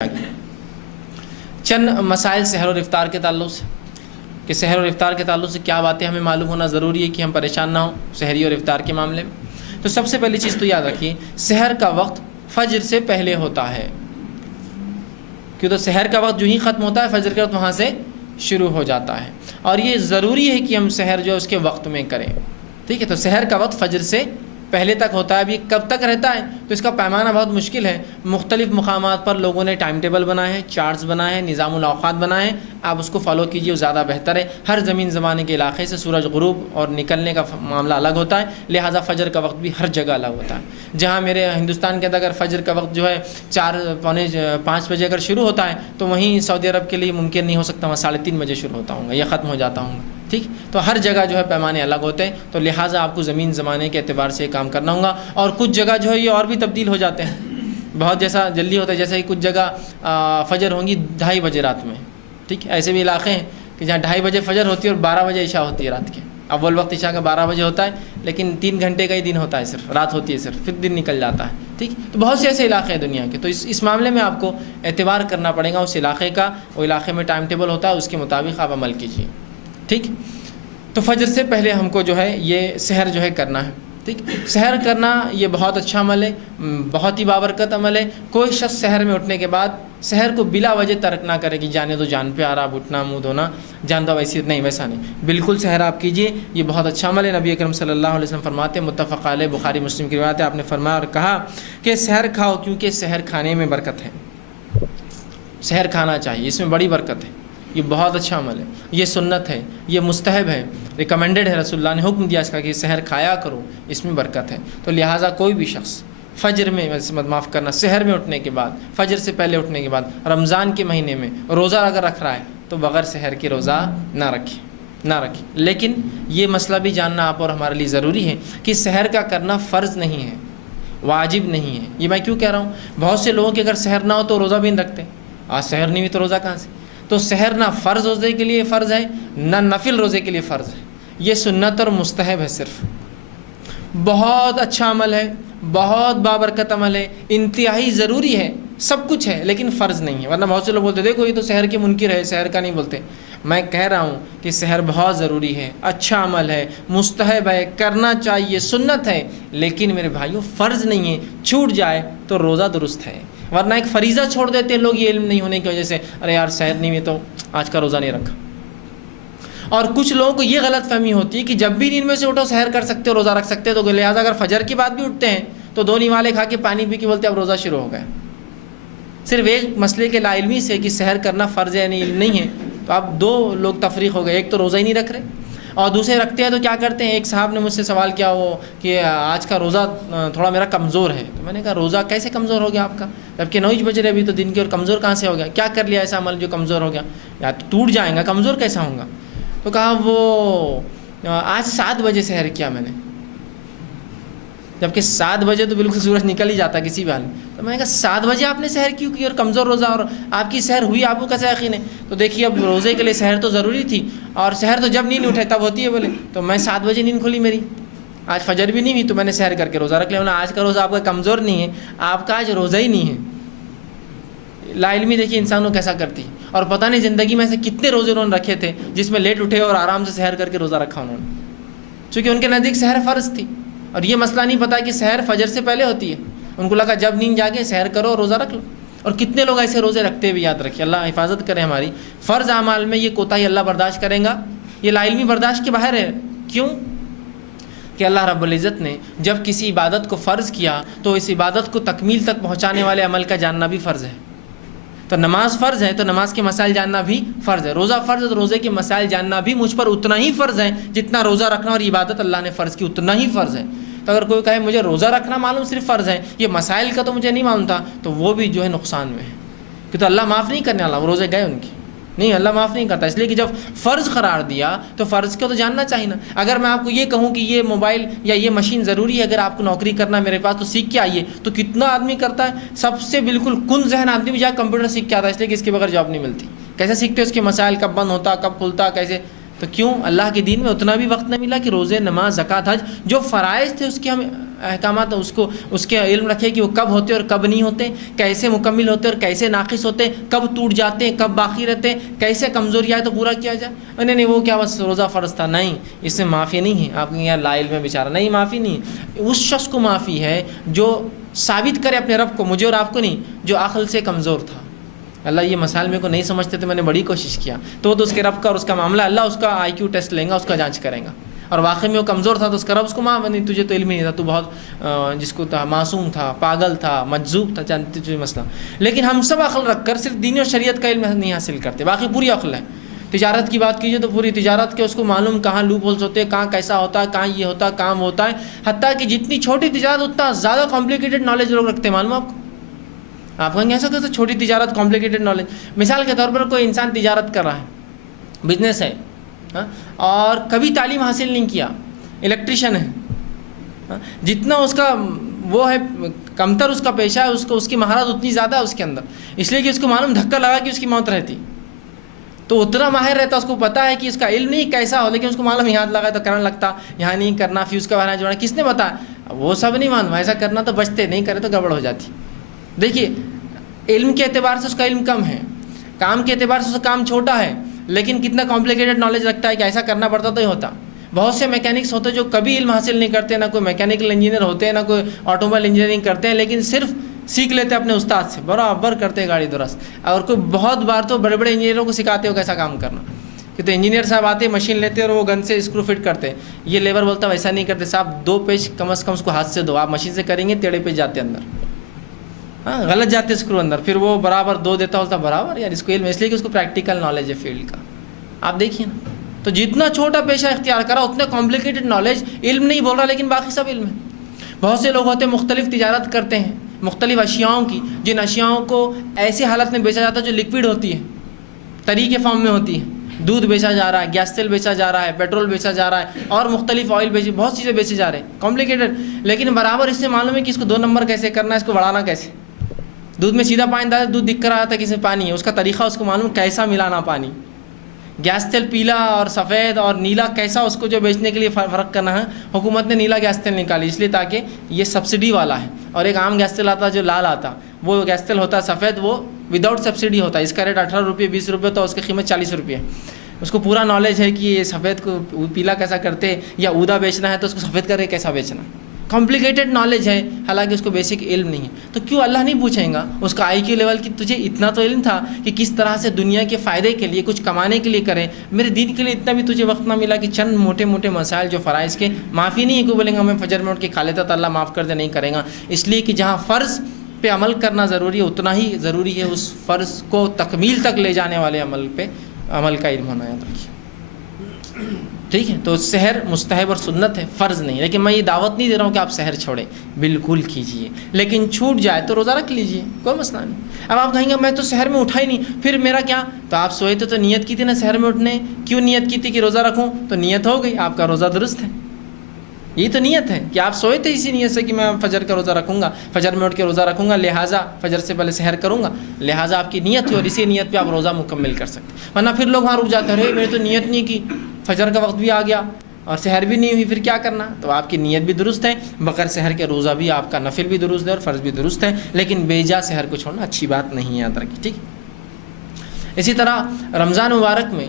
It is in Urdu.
چند مسائل سحر اور افطار کے تعلق سے کہ سحر اور افطار کے تعلق سے کیا باتیں ہمیں معلوم ہونا ضروری ہے کہ ہم پریشان نہ ہوں سحری اور افطار کے معاملے میں۔ تو سب سے پہلی چیز تو یاد رکھیے، سحر کا وقت فجر سے پہلے ہوتا ہے، کیوں تو سحر کا وقت جو ہی ختم ہوتا ہے فجر کے وقت وہاں سے شروع ہو جاتا ہے، اور یہ ضروری ہے کہ ہم سحر جو ہے اس کے وقت میں کریں، ٹھیک ہے۔ تو سحر کا وقت فجر سے پہلے تک ہوتا ہے۔ اب یہ کب تک رہتا ہے تو اس کا پیمانہ بہت مشکل ہے۔ مختلف مقامات پر لوگوں نے ٹائم ٹیبل بنائے ہیں، چارٹس بنائے ہیں، نظام الاوقات بنائے ہیں، آپ اس کو فالو کیجیے، وہ زیادہ بہتر ہے۔ ہر زمین زمانے کے علاقے سے سورج غروب اور نکلنے کا معاملہ الگ ہوتا ہے، لہٰذا فجر کا وقت بھی ہر جگہ الگ ہوتا ہے۔ جہاں میرے ہندوستان کے اندر اگر فجر کا وقت جو ہے 4 پونے 5 بجے اگر شروع ہوتا ہے تو وہیں سعودی عرب کے لیے ممکن نہیں ہو سکتا، وہاں 3:30 بجے شروع ہوتا ہوں گا یا ختم ہو جاتا ہوں گا، ٹھیک۔ تو ہر جگہ جو ہے پیمانے الگ ہوتے ہیں، تو لہٰذا آپ کو زمین زمانے کے اعتبار سے یہ کام کرنا ہوگا۔ اور کچھ جگہ جو ہے یہ اور بھی تبدیل ہو جاتے ہیں، بہت جیسا جلدی ہوتا ہے، جیسے کہ کچھ جگہ فجر ہوں گی 2:30 بجے رات میں، ٹھیک۔ ایسے بھی علاقے ہیں کہ جہاں 2:30 بجے فجر ہوتی ہے اور 12 بجے عشاء ہوتی ہے رات کے۔ اول وقت عشاء کا 12 بجے ہوتا ہے، لیکن 3 گھنٹے کا ہی دن ہوتا ہے، صرف رات ہوتی ہے، صرف پھر دن نکل جاتا ہے، ٹھیک۔ تو بہت سے ایسے علاقے ہیں دنیا کے، تو اس معاملے میں آپ کو اعتبار کرنا پڑے گا اس علاقے کا، وہ علاقے میں ٹائم ٹیبل ہوتا ہے، اس کے مطابق آپ عمل کیجیے، ٹھیک۔ تو فجر سے پہلے ہم کو جو ہے یہ سحر جو ہے کرنا ہے، ٹھیک۔ سحر کرنا یہ بہت اچھا عمل ہے، بہت ہی بابرکت عمل ہے۔ کوئی شخص سحر میں اٹھنے کے بعد سحر کو بلا وجہ ترک نہ کرے کہ جانے دو، جان پہ آ رہا، اب اٹھنا منہ دھونا جان دو، ویسے نہیں، ویسا نہیں، بالکل سحر آپ کیجیے، یہ بہت اچھا عمل ہے۔ نبی اکرم صلی اللہ علیہ وسلم فرماتے ہیں، متفق علیہ، بخاری مسلم کی روایت ہے، آپ نے فرمایا اور کہا کہ سحر کھاؤ کیونکہ سحر کھانے میں برکت ہے، سحر کھانا چاہیے، اس میں بڑی برکت ہے، یہ بہت اچھا عمل ہے، یہ سنت ہے، یہ مستحب ہے، ریکمینڈڈ ہے، رسول اللہ نے حکم دیا اس کا کہ سحر کھایا کرو، اس میں برکت ہے۔ تو لہٰذا کوئی بھی شخص فجر میں، معاف کرنا، سحر میں اٹھنے کے بعد، فجر سے پہلے اٹھنے کے بعد رمضان کے مہینے میں روزہ اگر رکھ رہا ہے تو بغیر سحر کے روزہ نہ رکھے۔ لیکن یہ مسئلہ بھی جاننا آپ اور ہمارے لیے ضروری ہے کہ سحر کا کرنا فرض نہیں ہے، واجب نہیں ہے۔ یہ میں کیوں کہہ رہا ہوں، بہت سے لوگوں کے اگر سحر نہ ہو تو روزہ بھی نہیں رکھتے، آج سحر نہیں ہوئی تو روزہ کہاں سے؟ تو سحر نہ فرض روزے کے لیے فرض ہے، نہ نفل روزے کے لیے فرض ہے، یہ سنت اور مستحب ہے، صرف بہت اچھا عمل ہے، بہت بابرکت عمل ہے، انتہائی ضروری ہے، سب کچھ ہے، لیکن فرض نہیں ہے۔ ورنہ بہت سے لوگ بولتے دیکھو یہ تو سحر کے منکر ہے، سحر کا نہیں بولتے۔ میں کہہ رہا ہوں کہ سحر بہت ضروری ہے، اچھا عمل ہے، مستحب ہے، کرنا چاہیے، سنت ہے، لیکن میرے بھائیوں فرض نہیں ہے۔ چھوٹ جائے تو روزہ درست ہے، ورنہ ایک فریضہ چھوڑ دیتے ہیں لوگ یہ علم نہیں ہونے کی وجہ سے، ارے یار سحر نہیں ہے تو آج کا روزہ نہیں رکھا۔ اور کچھ لوگوں کو یہ غلط فہمی ہوتی ہے کہ جب بھی نیند میں سے اٹھو سحر کر سکتے ہو، روزہ رکھ سکتے ہو، تو لہٰذا اگر فجر کی بعد بھی اٹھتے ہیں تو 2 نوالے کھا کے پانی پی کے بولتے اب روزہ شروع ہو گیا، صرف ایک مسئلے کے لا علمی سے کہ سحر کرنا فرض ہے نہیں ہے، تو اب 2 لوگ تفریق ہو گئے، ایک تو روزہ ہی نہیں رکھ رہے اور دوسرے رکھتے ہیں تو کیا کرتے ہیں۔ ایک صاحب نے مجھ سے سوال کیا وہ کہ آج کا روزہ تھوڑا میرا کمزور ہے، تو میں نے کہا روزہ کیسے کمزور ہو گیا آپ کا، جبکہ 9 بج رہے ابھی تو دن کے، اور کمزور کہاں سے ہو گیا، کیا کر لیا ایسا عمل جو کمزور ہو گیا، یا تو ٹوٹ جائیں گا، کمزور کیسا ہوں گا؟ تو کہا وہ آج 7 بجے سحر کیا میں نے، جبکہ 7 بجے تو بالکل سورج نکل ہی جاتا کسی بھی حال میں۔ تو میں نے کہا 7 بجے آپ نے سحر کیوں کی اور کمزور روزہ، اور آپ کی سحر ہوئی، آپ کو کیسا یقین ہے؟ تو دیکھیے اب روزے کے لیے سحر تو ضروری تھی، اور سحر تو جب نیند اٹھے تب ہوتی ہے، بولے تو میں 7 بجے نیند کھلی میری، آج فجر بھی نہیں ہوئی تو میں نے سحر کر کے روزہ رکھ لیا۔ آج کا روزہ آپ کا کمزور نہیں ہے، آپ کا آج روزہ ہی نہیں ہے۔ لا علمی دیکھیے انسانوں کیسا کرتی ہے، اور پتہ نہیں زندگی میں ایسے کتنے روزے انہوں نے رکھے تھے جس میں لیٹ اٹھے اور آرام سے سحر کر کے روزہ رکھا انہوں نے، چونکہ ان کے نزدیک سحر فرض تھی، اور یہ مسئلہ نہیں پتا کہ سحر فجر سے پہلے ہوتی ہے، ان کو لگا جب نیند جاگے سحر کرو اور روزہ رکھ لو۔ اور کتنے لوگ ایسے روزے رکھتے بھی، یاد رکھیے، اللہ حفاظت کرے ہماری۔ فرض اعمال میں یہ کوتاہی اللہ برداشت کرے گا، یہ لا علمی برداشت کے باہر ہے۔ کیوں کہ اللہ رب العزت نے جب کسی عبادت کو فرض کیا تو اس عبادت کو تکمیل تک پہنچانے والے عمل کا جاننا بھی فرض ہے۔ تو نماز فرض ہے تو نماز کے مسائل جاننا بھی فرض ہے، روزہ فرض ہے تو روزے کے مسائل جاننا بھی مجھ پر اتنا ہی فرض ہے جتنا روزہ رکھنا اور عبادت اللہ نے فرض کی اتنا ہی فرض ہے۔ تو اگر کوئی کہے مجھے روزہ رکھنا معلوم صرف فرض ہے، یہ مسائل کا تو مجھے نہیں معلوم تھا، تو وہ بھی جو ہے نقصان میں ہے، کہ تو اللہ معاف نہیں کرنے والا، وہ روزے گئے ان کی، نہیں، اللہ معاف نہیں کرتا، اس لیے کہ جب فرض قرار دیا تو فرض کو تو جاننا چاہیے نا۔ اگر میں آپ کو یہ کہوں کہ یہ موبائل یا یہ مشین ضروری ہے، اگر آپ کو نوکری کرنا ہے میرے پاس تو سیکھ کے آئیے، تو کتنا آدمی کرتا ہے، سب سے بالکل کن ذہن آدمی بھی جا کمپیوٹر سیکھ کے آتا ہے، اس لیے کہ اس کے بغیر جاب نہیں ملتی۔ کیسے سیکھتے اس کے مسائل، کب بند ہوتا، کب کھلتا، کیسے؟ تو کیوں اللہ کے دین میں اتنا بھی وقت نہ ملا کہ روزے، نماز، زکوٰۃ، حج جو فرائض تھے اس کی ہم احکامات اس کے علم رکھے کہ وہ کب ہوتے اور کب نہیں ہوتے، کیسے مکمل ہوتے اور کیسے ناقص ہوتے، کب ٹوٹ جاتے ہیں کب باقی رہتے، کیسے کمزوری آئے تو پورا کیا جائے۔ نہیں وہ کیا بس روزہ فرض تھا، نہیں، اس میں معافی نہیں ہے۔ آپ کے یہاں لا علم ہے بیچارہ، نہیں معافی نہیں ہے۔ اس شخص کو معافی ہے جو ثابت کرے اپنے رب کو، مجھے اور آپ کو نہیں، جو عقل سے کمزور تھا۔ اللہ یہ مسائل میرے کو نہیں سمجھتے تو میں نے بڑی کوشش کیا، تو وہ تو اس کے رب کا اور اس کا معاملہ، اللہ اس کا آئی کیو ٹیسٹ لیں گا، اس کا جانچ کریں گا، اور واقعی میں وہ کمزور تھا تو اس کا رب اس کو معاف نہیں، تجھے تو علم ہی نہیں تھا، تو بہت جس کو تھا معصوم تھا، پاگل تھا، مجذوب تھا، جانتے تجھے مسئلہ۔ لیکن ہم سب عقل رکھ کر صرف دین اور شریعت کا علم نہیں حاصل کرتے، باقی پوری عقل ہے۔ تجارت کی بات کیجیے تو پوری تجارت کے اس کو معلوم کہاں لوپ ہولز ہوتے ہیں، کہاں کیسا ہوتا ہے، کہاں یہ ہوتا ہے، کام ہوتا ہے، حتیٰ کہ جتنی چھوٹی تجارت اتنا زیادہ کمپلیکیٹڈ نالج لوگ رکھتے ہیں، معلوم آپ کو؟ آپ کہیں ایسا کیسے چھوٹی تجارت کمپلیکیٹڈ نالج؟ مثال کے طور پر کوئی انسان تجارت کر رہا ہے، بزنس ہے، اور کبھی تعلیم حاصل نہیں کیا، الیکٹریشین ہے، جتنا اس کا وہ ہے کمتر اس کا پیشہ ہے، اس کی مہارت اتنی زیادہ ہے اس کے اندر، اس لیے کہ اس کو معلوم دھکا لگا کہ اس کی موت رہتی، تو اتنا ماہر رہتا، اس کو پتہ ہے کہ اس کا علم نہیں کیسا ہو، لیکن اس کو معلوم یہاں لگا تو کرنے لگتا، یہاں نہیں کرنا، فیوز کا بہانا جوڑنا، کس نے بتایا؟ وہ سب نہیں معلوم، ایسا کرنا تو بچتے، نہیں کرے تو گڑبڑ ہو جاتی۔ دیکھیے علم کے اعتبار سے اس کا علم کم ہے، کام کے اعتبار سے اس کا کام چھوٹا ہے، لیکن کتنا کمپلیکیٹڈ نالج رکھتا ہے کہ ایسا کرنا پڑتا تو ہی ہوتا۔ بہت سے میکینکس ہوتے ہیں جو کبھی علم حاصل نہیں کرتے، نہ کوئی میکینیکل انجینئر ہوتے ہیں، نہ کوئی آٹو موبائل انجینئرنگ کرتے ہیں، لیکن صرف سیکھ لیتے ہیں اپنے استاد سے، برابر کرتے ہیں گاڑی درست۔ اور کوئی بہت بار تو بڑے بڑے انجینئروں کو سکھاتے ہو کیسا کام کرنا، کہ تو انجینئر صاحب آتے ہیں مشین لیتے اور وہ گن سے اسکرو فٹ کرتے ہیں، یہ لیبر بولتا ہے ویسا نہیں کرتے صاحب، 2 پیچ کم از کم اس کو ہاتھ سے دو، آپ مشین سے کریں گے ٹیڑھے پیچ جاتے اندر، ہاں غلط جاتے اسکرو اندر، پھر وہ برابر 2 دیتا ہوتا برابر، یار اس کو علم، اس لیے کہ اس کو پریکٹیکل نالج ہے فیلڈ کا۔ آپ دیکھیے نا، تو جتنا چھوٹا پیشہ اختیار کرا اتنا کمپلیکیٹڈ نالج، علم نہیں بول رہا لیکن باقی سب علم ہے۔ بہت سے لوگ ہوتے ہیں مختلف تجارت کرتے ہیں مختلف اشیاؤں کی، جن اشیاؤں کو ایسی حالت میں بیچا جاتا ہے جو لیکوڈ ہوتی ہے، تری کے فارم میں ہوتی ہے، دودھ بیچا جا رہا ہے، گیس تیل بیچا جا رہا ہے، پیٹرول بیچا جا رہا ہے، اور مختلف آئل بہت چیزیں بیچے جا رہے ہیں کمپلیکیٹڈ، لیکن برابر اس سے معلوم ہے کہ اس کو 2 نمبر کیسے کرنا ہے، اس کو بڑھانا کیسے۔ دودھ میں سیدھا پانی ڈالا، دودھ دکھ کر رہا تھا کسی میں پانی ہے، اس کا طریقہ اس کو معلوم کیسا ملانا پانی۔ گیس تیل پیلا اور سفید اور نیلا کیسا اس کو جو بیچنے کے لیے فرق کرنا ہے، حکومت نے نیلا گیس تیل نکالی اس لیے تاکہ یہ سبسڈی والا ہے، اور ایک عام گیس تیل آتا جو لال آتا، وہ گیس تیل ہوتا ہے سفید، وہ وداؤٹ سبسڈی ہوتا ہے، اس کا ریٹ 18 روپے 20 روپے تو اس کی قیمت 40 روپے ہے۔ اس کو پورا نالج ہے کہ یہ سفید کو پیلا کیسا کرتے، یا اودا بیچنا ہے تو اس کو سفید کر کے کیسا بیچنا، کمپلیکیٹڈ نالج ہے، حالانکہ اس کو بیسک علم نہیں ہے۔ تو کیوں اللہ نہیں پوچھیں گا اس کا آئی کیو لیول کہ تجھے اتنا تو علم تھا کہ کس طرح سے دنیا کے فائدے کے لیے کچھ کمانے کے لیے کریں، میرے دین کے لیے اتنا بھی تجھے وقت نہ ملا کہ چند موٹے موٹے مسائل جو فرائض کے معافی نہیں ہے کہ بولیں گا میں فجر میں اٹھ کے کھا لیتا تو اللہ معاف کر دے، نہیں کرے گا، اس لیے کہ جہاں فرض پہ عمل کرنا ضروری ہے اتنا ہی ضروری ہے اس فرض کو تکمیل تک لے جانے والے عمل پہ عمل کا علم ہونا، یاد رکھیے، ٹھیک ہے۔ تو سحر مستحب اور سنت ہے، فرض نہیں، لیکن میں یہ دعوت نہیں دے رہا ہوں کہ آپ سحر چھوڑیں، بالکل کیجئے، لیکن چھوٹ جائے تو روزہ رکھ لیجئے، کوئی مسئلہ نہیں۔ اب آپ کہیں گے میں تو سحر میں اٹھا ہی نہیں، پھر میرا کیا؟ تو آپ سوئے تو نیت کی تھی نا سحر میں اٹھنے، کیوں نیت کی تھی کہ روزہ رکھوں؟ تو نیت ہو گئی، آپ کا روزہ درست ہے۔ یہ تو نیت ہے کہ آپ سوئے تھے اسی نیت سے کہ میں فجر کا روزہ رکھوں گا، فجر میں اٹھ کے روزہ رکھوں گا، لہٰذا فجر سے پہلے سحر کروں گا، لہٰذا آپ کی نیت تھی اور اسی نیت پہ آپ روزہ مکمل کر سکتے۔ ورنہ پھر لوگ وہاں رک جاتے ہیں، ارے میں نے تو نیت نہیں کی، فجر کا وقت بھی آ گیا اور سحر بھی نہیں ہوئی، پھر کیا کرنا؟ تو آپ کی نیت بھی درست ہے، بغیر سحر کے روزہ بھی آپ کا نفل بھی درست ہے اور فرض بھی درست ہے، لیکن بے جا سحر کو چھوڑنا اچھی بات نہیں ہے، یاد رکھیے، ٹھیک۔ اسی طرح رمضان مبارک میں